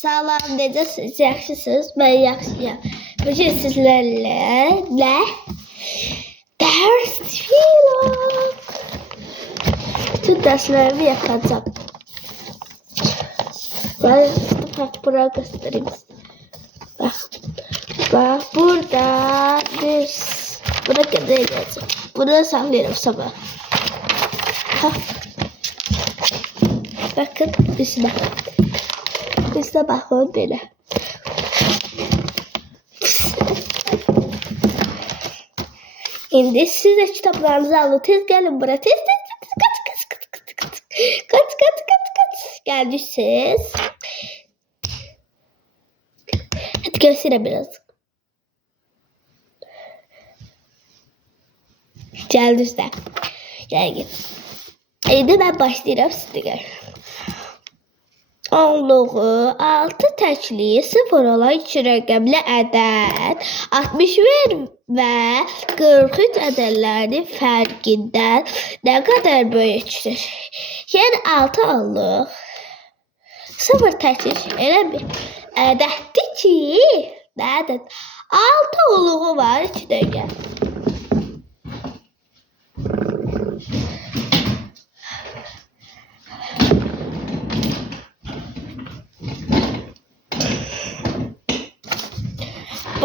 Salam necəsiniz? Yaxşısınız? Mən yaxşıyam. Bugün sizlərlə nə? Dərs vlog. Bütün dərslərimi yapacağım. Ben bak buraya göstereyim. Bak. Bak burada bir buna kadar yazacağım. Bunu saklıyorum sabah. Bakın üstüne. Üstüne bakın böyle. Şimdi siz de kitaplarınızı. Tez gelin buraya. Tez tez tez. Kaç kaç kaç kaç kaç. Kaç kaç kaç kaç. Gelmişsiniz. Hadi göstereyim biraz. Geldi işte. Gel gel. Şimdi ben başlayacağım size. Onluğu 6 təkliyi 0 olan iki rəqəmli ədəd 61 və 43 ədədlərinin fərqindən nə qədər böyükdür? Yəni 6 onluq 0 təklik elə bir ədəddir ki, nədir? 6 onluğu var 2 dəqiqə.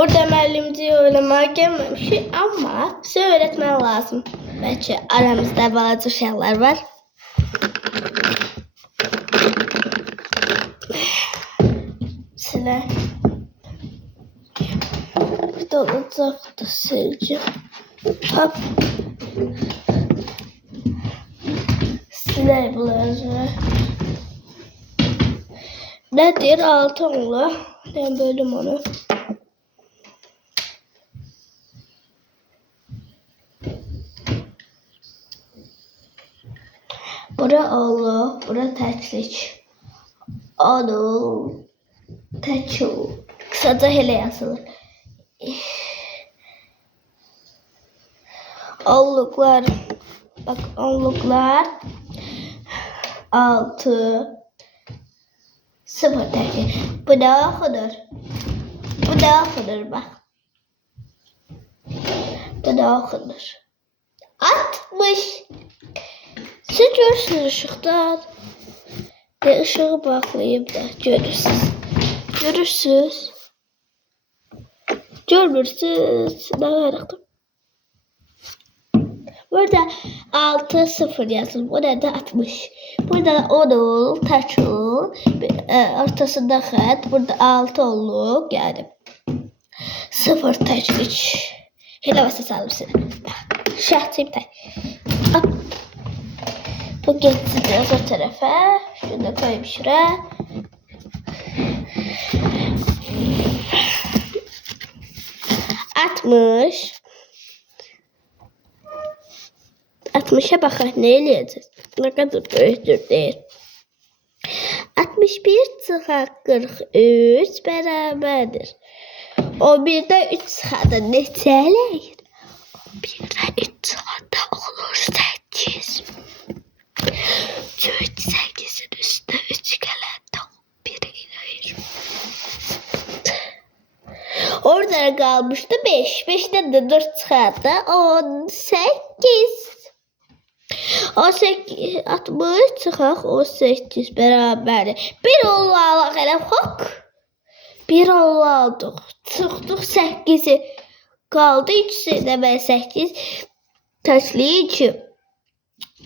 Burada müəllimciyi öyrənməyə gəlməmişik, amma sizə öyrətmək lazım. Bəlkə aramızda balaca uşaqlar var. Silə. Burada olacaqdır silgi. Hop. Silək bunları. Nədir? Altı onlu. Ben bölüm onu. Bura oğlu, bura təklik. Onu, təkil. Kısaca hele yazılır. Onluklar, bak onluklar. Altı, sıfır təklik. Bu da okunur. Bu da okunur bak. Bu da okunur. 60. Siz görürsünüz ışıktan. Ve ışığı baklayayım da görürsünüz. Görürsünüz. Görmürsünüz. Ne yaratım? Burada 6 0 yazılır. Burada 60. Burada 10 ol, taç ol. E, ortasında xət. Burada 6 onluq. Yani 0 təşkiç. Hele basa salım seni. Şahsıyım da. Hop. Bu getireceğiz o tarafa. Şunu da koyayım şuraya. Altmış. Altmışa bakar ah, ne eleyeceğiz? Ne kadar büyüktür değil. 61 çıxar 43 bərabərdir. 11-də 3 çıxanda neçə eləyir? 11-də Orada kalmıştı 5. 5'ten de 4 çıxardı 18. 18 60 çıxaq 18 bərabərdir. 1 olmalıq elə hop. 1 aldıq. Çıxdıq 8-i. Qaldı 2 demək 8. Təsliyi 2.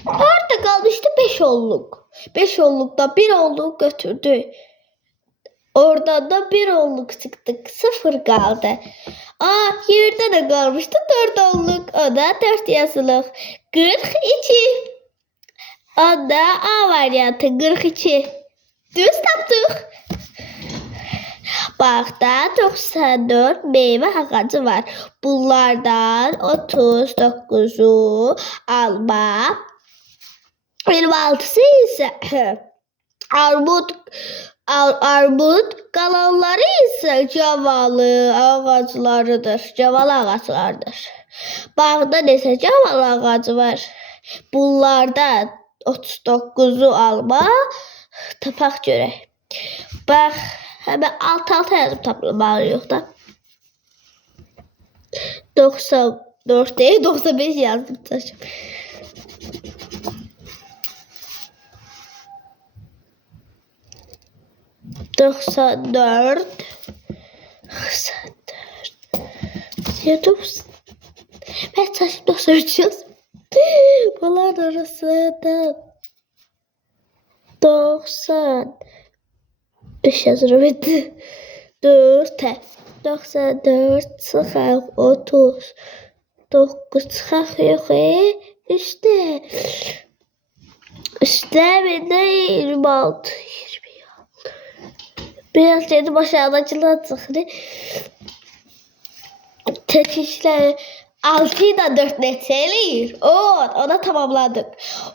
Orada kalmıştı 5 onluk. 5 onlukta 1 onluk götürdü. Oradan da 1 onluk çıktık. 0 kaldı. Aa yerde de kalmıştı 4 onluk. O da 4 yazılıq. 42. O da A variantı 42. Düz tapdıq. Bağda 94 meyve ağacı var. Bunlardan 39'u alma, 26'sı ise armut ar, armut kalanları ise cavalı ağaçlarıdır. Cavalı ağaçlardır. Bağda nesə caval ağacı var. Bunlardan 39'u alma tapaq görək. Bax, Hemen alt alta yazıp toplamaları yok da. 94 değil 95 yazdım taşım. Doksan dört. Doksan dört. Ya doksan. Ben doksan üç yazdım. Bunlar arasında doksan. Beş yazırım etti. Dörte. Doksan dört çıxaq otuz. Dokuz çıxaq yox e. İşte. İşte bende 26. 26. Biraz dedim aşağıdakiler çıktı. Tek işler 6 ile 4 neçə eləyir? 10. Ona tamamladık.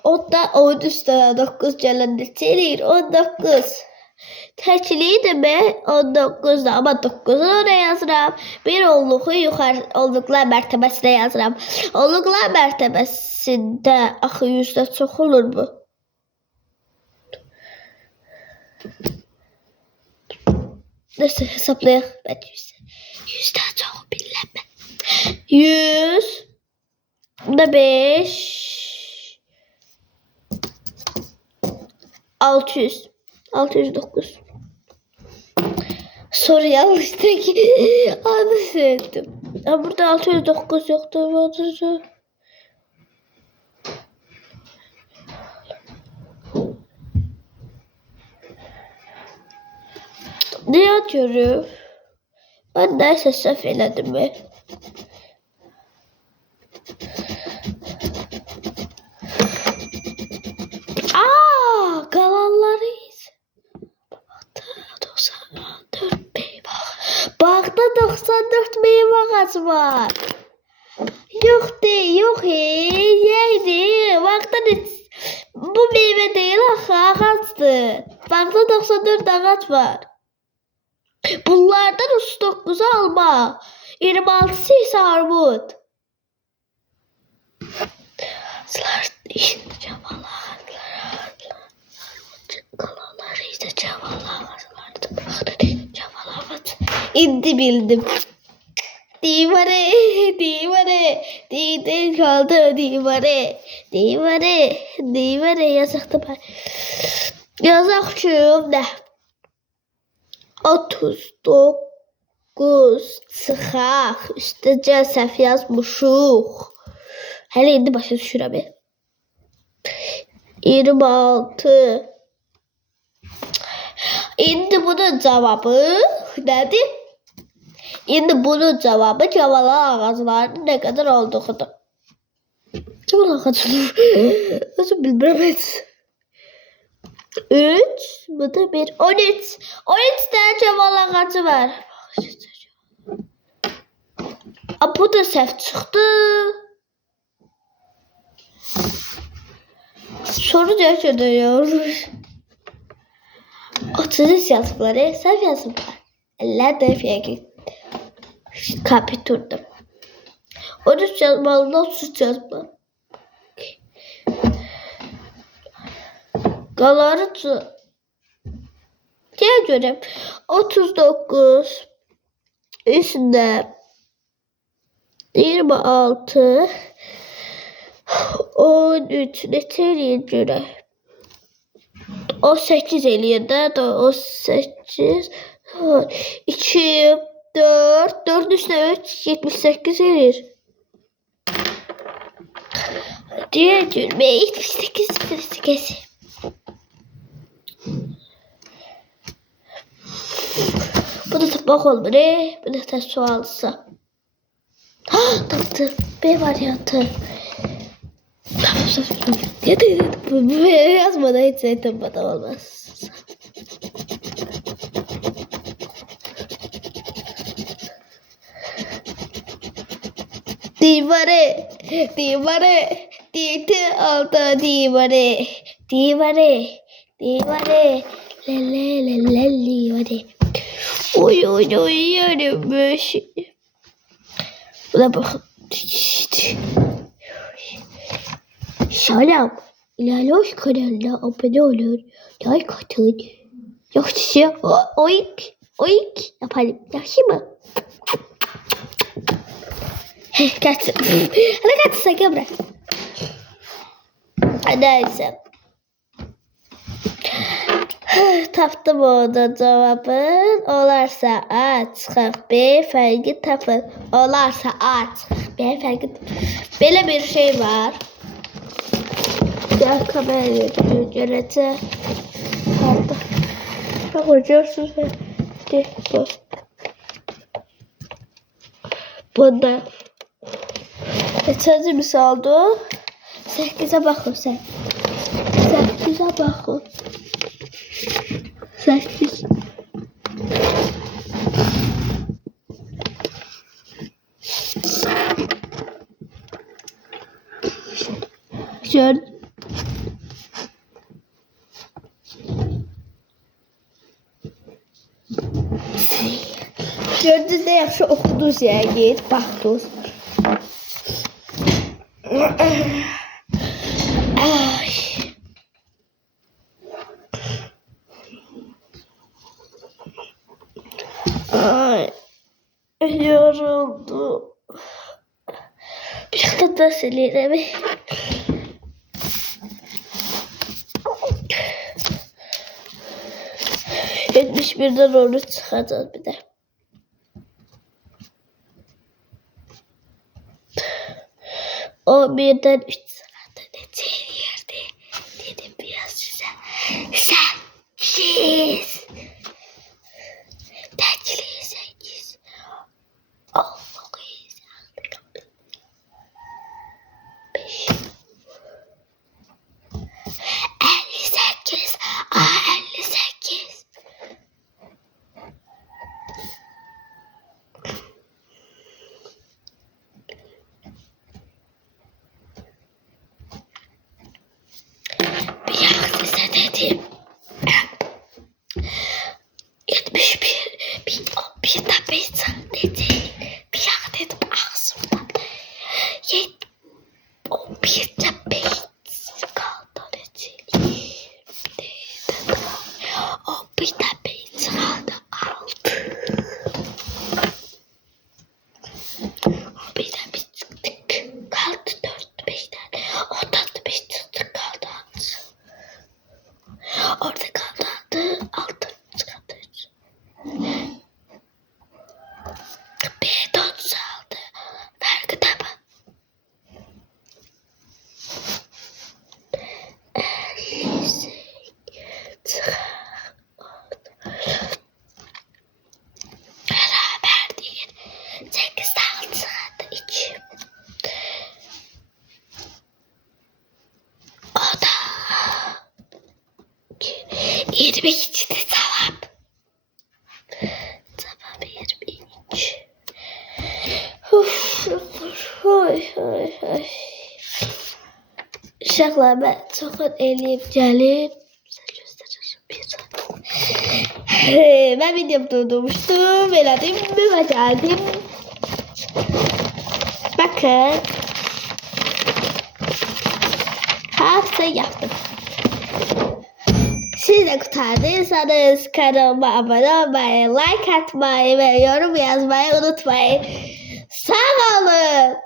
Onda 10 üstüne 9 gələn neçə eləyir? 19. Təkliyi demək 19 da amma 9'u oraya yazıram. Bir onluğu yuxarı onluqlar mərtəbəsinə yazıram. Onluqlar mərtəbəsində axı yüzdə çox olur bu. Nəsə hesablayaq. Ben yüzdə. Yüzdə çox bilməm. 100 da 5 600 609 Soru yanlış tek adı söyledim. Ya burada 609 yoktu. Ne atıyorum? Ben neyse sef eledim mi? Aa, galallarıyız. 94 meyve. Bağda 94 meyve ağacı var. Yok değil, yok hey, yeydi. Bağda? Bu meyve değil axı, ağaçdır. Bağda 94 ağaç var. Bunlardan 39'u alma. 26'sı ise armut. Ağaçlar işin cavalar. Kalalar ise cavalar. Cavalar. İndi bildim. Divare, divare, dide kaldı divare, divare, divare yazaktı ben. Yazakçıyım da. 39 çıxaq. Üstəcə səhv yazmışıq. Hələ indi başa düşürəm. 26 İndi bunun cevabı nedir? İndi bunun cevabı cavalar ağaclarının ne kadar olduğudur. Cavalar ağacının nasıl bilmem et. 3 bu da bir 13 13 tane cavalar ağacı var. Aa, bu da səhv çıxdı. Soru gerçekten yormuş. 33 yazıkları səhv yazıblar. Eller defiyə getdi. Kapiturdum. 13 yazmalı 33 yazmalı. Qaları Diye göre 39 üstünde 26 13 neçəliyə görə? O 8 eləyir də, da o 8 2 4 4 üstə 3 78 eləyir. Diye gülme 78 78. Bu da tabak olmadı. Bu da da sualsa. Taktı. B varyantı. Bu bu yazmadan hiç zaten bana olmaz. Divare, divare, dite alta divare, divare, divare, le le le le divare. Oy oy oy yarımış. Buna bak. Selam. İlal Hoş kanalına abone olun. Like atın. Yoksa oink. Oink yapalım. Yaxşı mı? Kaçsın. Hadi kaçsın gel buraya. Neyse. Tapdım orada cevabın. Olarsa A çıxaq, B fərqi tapın. Olarsa A çıxaq, B fərqi Belə bir şey var. Gel kameraya görece. Pardon. Bak hocarsın sen. De, bu. Bunda. Geçenci misaldı. Sekize bakın sen. Sekize bakın. Sekiz. Şöyle. Gördünüz də yaxşı oxudunuz yəqin, baxdınız. Yoruldum. Bir kadar sileyim. Yetmiş birden onu çıkacağız bir de. O birden üç size dedim. 71 bir, bir de beş dedi. Bir yak dedim ağzımdan. Yet, o bir de beş kaldı dedi. Dedi. O bir de beş kaldı altı. O bir de bir çıktık. Kaldı dört beş tane. Ondan da beş çıktık kaldı altı. Orada kaldı altı. Altı çıkardı. Bir dört aldı. Farkı da bak. Elli sekiz. Beraber değil. Sekiz de altı çıkardı. İki. O da yirmi iki de tamam. Tamam yirmi üç. Uf, oy, oy, oy. Çoxun eləyib gəlib. Sizə göstərəcəm bir saat. Mən videomu durdurmuştum. Mi və gəldim. Bakın. Hepsi yaptım. Siz de kurtardıysanız kanalıma abone olmayı, like atmayı ve yorum yazmayı unutmayın. Sağ olun.